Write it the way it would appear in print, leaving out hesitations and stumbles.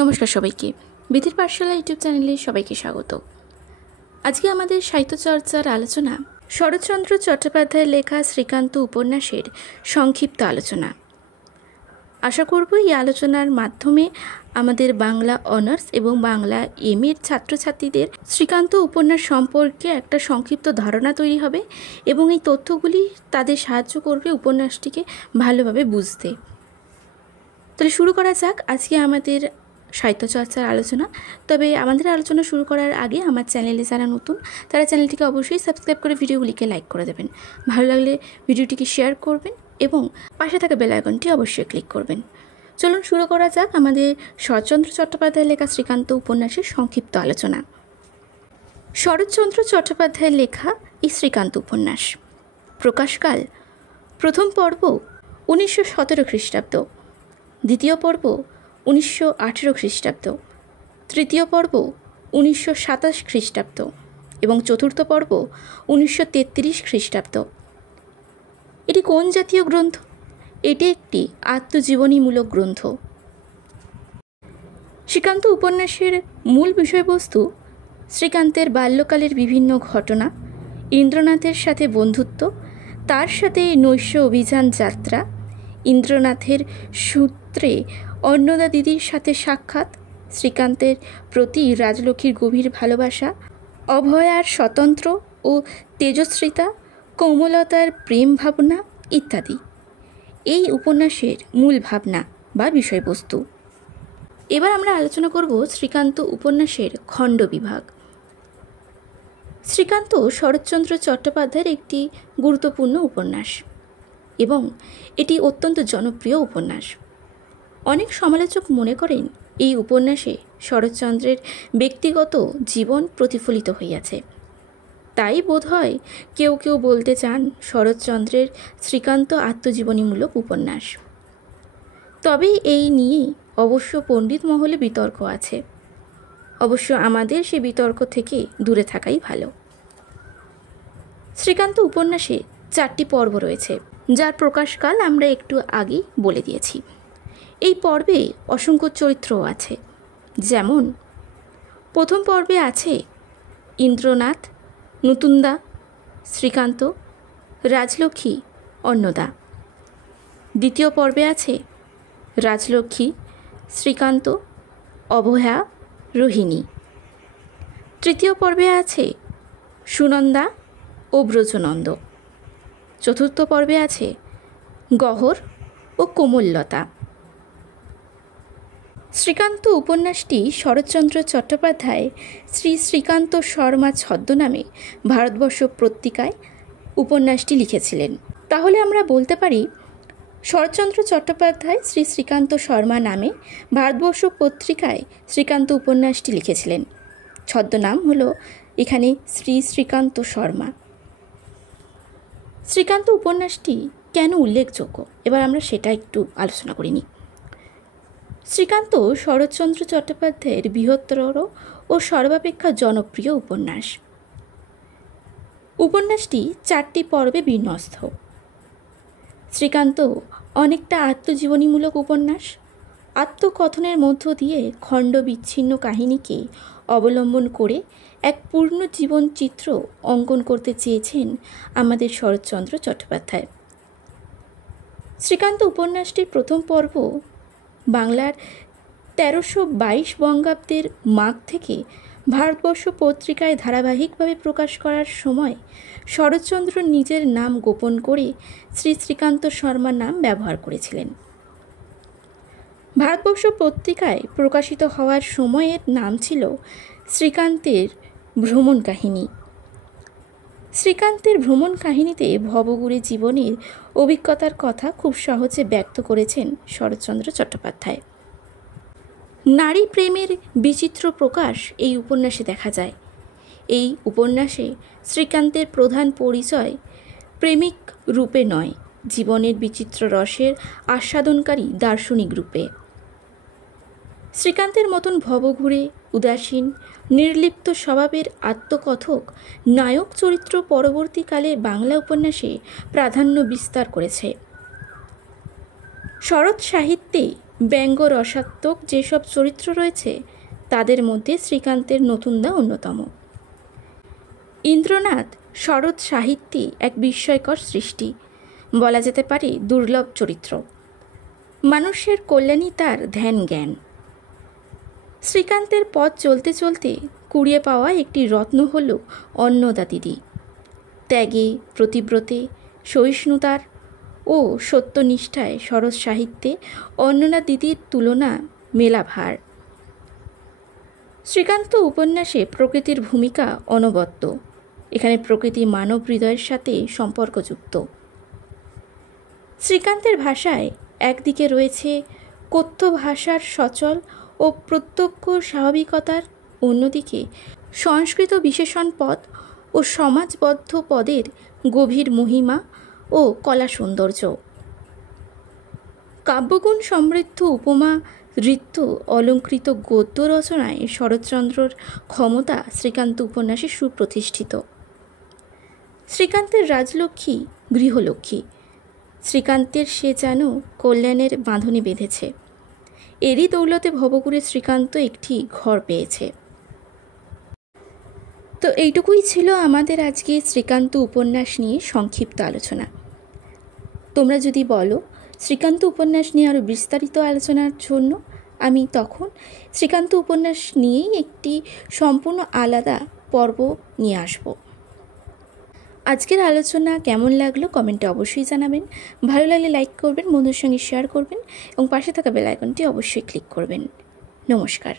নমস্কার সবাইকে, বিধির পাঠশালা ইউটিউব চ্যানেলে সবাইকে স্বাগত। আজকে আমাদের সাহিত্য চর্চার আলোচনা শরৎচন্দ্র চট্টোপাধ্যায়ের লেখা শ্রীকান্ত উপন্যাসের সংক্ষিপ্ত আলোচনা। আশা করব এই আলোচনার মাধ্যমে আমাদের বাংলা অনার্স এবং বাংলা এম.এর ছাত্রছাত্রীদের শ্রীকান্ত উপন্যাস সম্পর্কে একটা সংক্ষিপ্ত ধারণা তৈরি হবে এবং এই তথ্যগুলি তাদের সাহায্য করবে উপন্যাসটিকে ভালোভাবে বুঝতে। তাহলে শুরু করা যাক আজকে আমাদের সাহিত্য চর্চার আলোচনা। তবে আমাদের আলোচনা শুরু করার আগে আমার চ্যানেলে যারা নতুন তারা চ্যানেলটিকে অবশ্যই সাবস্ক্রাইব করে ভিডিওগুলিকে লাইক করে দেবেন। ভালো লাগলে ভিডিওটিকে শেয়ার করবেন এবং পাশে থাকা বেল আইকনটি অবশ্যই ক্লিক করবেন। চলুন শুরু করা যাক আমাদের শরৎচন্দ্র চট্টোপাধ্যায়ের লেখা শ্রীকান্ত উপন্যাসের সংক্ষিপ্ত আলোচনা। শরৎচন্দ্র চট্টোপাধ্যায়ের লেখা এই শ্রীকান্ত উপন্যাস প্রকাশকাল প্রথম পর্ব 1917 খ্রিস্টাব্দ, দ্বিতীয় পর্ব 1918 খ্রিস্টাব্দ, তৃতীয় পর্ব 1927 খ্রিস্টাব্দ এবং চতুর্থ পর্ব 1933 খ্রিস্টাব্দ। এটি কোন জাতীয় গ্রন্থ? এটি একটি আত্মজীবনীমূলক গ্রন্থ। শ্রীকান্ত উপন্যাসের মূল বিষয়বস্তু শ্রীকান্তের বাল্যকালের বিভিন্ন ঘটনা, ইন্দ্রনাথের সাথে বন্ধুত্ব, তার সাথে নৈশ অভিযান যাত্রা, ইন্দ্রনাথের সূত্রে অন্নদা দিদির সাথে সাক্ষাৎ, শ্রীকান্তের প্রতি রাজলক্ষ্মীর গভীর ভালোবাসা, অভয়ার স্বতন্ত্র ও তেজস্বিতা, কোমলতার প্রেম ভাবনা ইত্যাদি এই উপন্যাসের মূল ভাবনা বা বিষয়বস্তু। এবার আমরা আলোচনা করব শ্রীকান্ত উপন্যাসের খণ্ড বিভাগ। শ্রীকান্ত শরৎচন্দ্র চট্টোপাধ্যায়ের একটি গুরুত্বপূর্ণ উপন্যাস এবং এটি অত্যন্ত জনপ্রিয় উপন্যাস। অনেক সমালোচক মনে করেন এই উপন্যাসে শরৎচন্দ্রের ব্যক্তিগত জীবন প্রতিফলিত হইয়াছে। তাই বোধহয় কেউ কেউ বলতে চান শরৎচন্দ্রের শ্রীকান্ত আত্মজীবনীমূলক উপন্যাস। তবে এই নিয়ে অবশ্য পণ্ডিত মহলে বিতর্ক আছে। অবশ্য আমাদের সে বিতর্ক থেকে দূরে থাকাই ভালো। শ্রীকান্ত উপন্যাসে 4টি পর্ব রয়েছে, যার প্রকাশকাল আমরা একটু আগেই বলে দিয়েছি। এই পর্বে অসংখ্য চরিত্রও আছে, যেমন প্রথম পর্বে আছে ইন্দ্রনাথ, নতুনদা, শ্রীকান্ত, রাজলক্ষ্মী, অন্নদা। দ্বিতীয় পর্বে আছে রাজলক্ষ্মী, শ্রীকান্ত, অভয়া, রোহিণী। তৃতীয় পর্বে আছে সুনন্দা ও ব্রজনন্দ। চতুর্থ পর্বে আছে গহর ও কোমললতা। শ্রীকান্ত উপন্যাসটি শরৎচন্দ্র চট্টোপাধ্যায় শ্রী শ্রীকান্ত শর্মা ছদ্মনামে ভারতবর্ষ পত্রিকায় উপন্যাসটি লিখেছিলেন। তাহলে আমরা বলতে পারি শরৎচন্দ্র চট্টোপাধ্যায় শ্রী শ্রীকান্ত শর্মা নামে ভারতবর্ষ পত্রিকায় শ্রীকান্ত উপন্যাসটি লিখেছিলেন। ছদ্মনাম হলো এখানে শ্রী শ্রীকান্ত শর্মা। শ্রীকান্ত উপন্যাসটি কেন উল্লেখযোগ্য এবার আমরা সেটা একটু আলোচনা করে নিই। শ্রীকান্ত শরৎচন্দ্র চট্টোপাধ্যায়ের বৃহত্তর ও সর্বাপেক্ষা জনপ্রিয় উপন্যাস। উপন্যাসটি 4টি পর্বে বিন্যস্ত। শ্রীকান্ত অনেকটা আত্মজীবনীমূলক উপন্যাস। আত্মকথনের মধ্য দিয়ে খণ্ড বিচ্ছিন্ন কাহিনীকে অবলম্বন করে এক পূর্ণ জীবন চিত্র অঙ্কন করতে চেয়েছেন আমাদের শরৎচন্দ্র চট্টোপাধ্যায়। শ্রীকান্ত উপন্যাসটির প্রথম পর্ব বাংলার 1322 বঙ্গাব্দের মাঘ থেকে ভারতবর্ষ পত্রিকায় ধারাবাহিকভাবে প্রকাশ করার সময় শরৎচন্দ্র নিজের নাম গোপন করে শ্রী শ্রীকান্ত শর্মা নাম ব্যবহার করেছিলেন। ভারতবর্ষ পত্রিকায় প্রকাশিত হওয়ার সময়ের নাম ছিল শ্রীকান্তের ভ্রমণ কাহিনী। শ্রীকান্তের ভ্রমণ কাহিনীতে ভবঘুরে জীবনের অভিজ্ঞতার কথা খুব সহজে ব্যক্ত করেছেন শরৎচন্দ্র চট্টোপাধ্যায়। নারী প্রেমের বিচিত্র প্রকাশ এই উপন্যাসে দেখা যায়। এই উপন্যাসে শ্রীকান্তের প্রধান পরিচয় প্রেমিক রূপে নয়, জীবনের বিচিত্র রসের আস্বাদনকারী দার্শনিক রূপে। শ্রীকান্তের মতন ভবঘুরে, উদাসীন, নির্লিপ্ত স্বভাবের আত্মকথক নায়ক চরিত্র পরবর্তীকালে বাংলা উপন্যাসে প্রাধান্য বিস্তার করেছে। শরৎ সাহিত্যে ব্যঙ্গ রসাত্মক যেসব চরিত্র রয়েছে তাদের মধ্যে শ্রীকান্তের নতুনদা অন্যতম। ইন্দ্রনাথ শরৎ সাহিত্যে এক বিস্ময়কর সৃষ্টি, বলা যেতে পারে দুর্লভ চরিত্র। মানুষের কল্যাণই তার ধ্যান জ্ঞান। শ্রীকান্তের পথ চলতে চলতে কুড়িয়ে পাওয়া একটি রত্ন হল অন্নদা দিদি। ত্যাগে, প্রতিব্রতে, সহিষ্ণুতার ও সত্যনিষ্ঠায় শরৎ সাহিত্যে অন্নদা দিদির তুলনা মেলা ভার। শ্রীকান্ত উপন্যাসে প্রকৃতির ভূমিকা অনবদ্য। এখানে প্রকৃতি মানব হৃদয়ের সাথে সম্পর্কযুক্ত। শ্রীকান্তের ভাষায় একদিকে রয়েছে কথ্য ভাষার সচল ও প্রত্যক্ষ স্বাভাবিকতার, অন্যদিকে সংস্কৃত বিশেষণ পদ ও সমাজবদ্ধ পদের গভীর মহিমা ও কলা সৌন্দর্য। কাব্যগুণ সমৃদ্ধ উপমা, ঋতু অলঙ্কৃত গদ্য রচনায় শরৎচন্দ্রর ক্ষমতা শ্রীকান্ত উপন্যাসে সুপ্রতিষ্ঠিত। শ্রীকান্তের রাজলক্ষ্মী গৃহলক্ষ্মী। শ্রীকান্তের সে যেন কল্যাণের বাঁধনে বেঁধেছে। এরই দৌলতে ভবঘুরে শ্রীকান্ত একটি ঘর পেয়েছে। তো এইটুকুই ছিল আমাদের আজকে শ্রীকান্ত উপন্যাস নিয়ে সংক্ষিপ্ত আলোচনা। তোমরা যদি বলো শ্রীকান্ত উপন্যাস নিয়ে আরও বিস্তারিত আলোচনার জন্য, আমি তখন শ্রীকান্ত উপন্যাস নিয়েই একটি সম্পূর্ণ আলাদা পর্ব নিয়ে আসব। আজকের আলোচনা কেমন লাগলো কমেন্টে অবশ্যই জানাবেন। ভালো লাগলে লাইক করবেন, বন্ধুর সঙ্গে শেয়ার করবেন এবং পাশে থাকা বেল আইকনটি অবশ্যই ক্লিক করবেন। নমস্কার।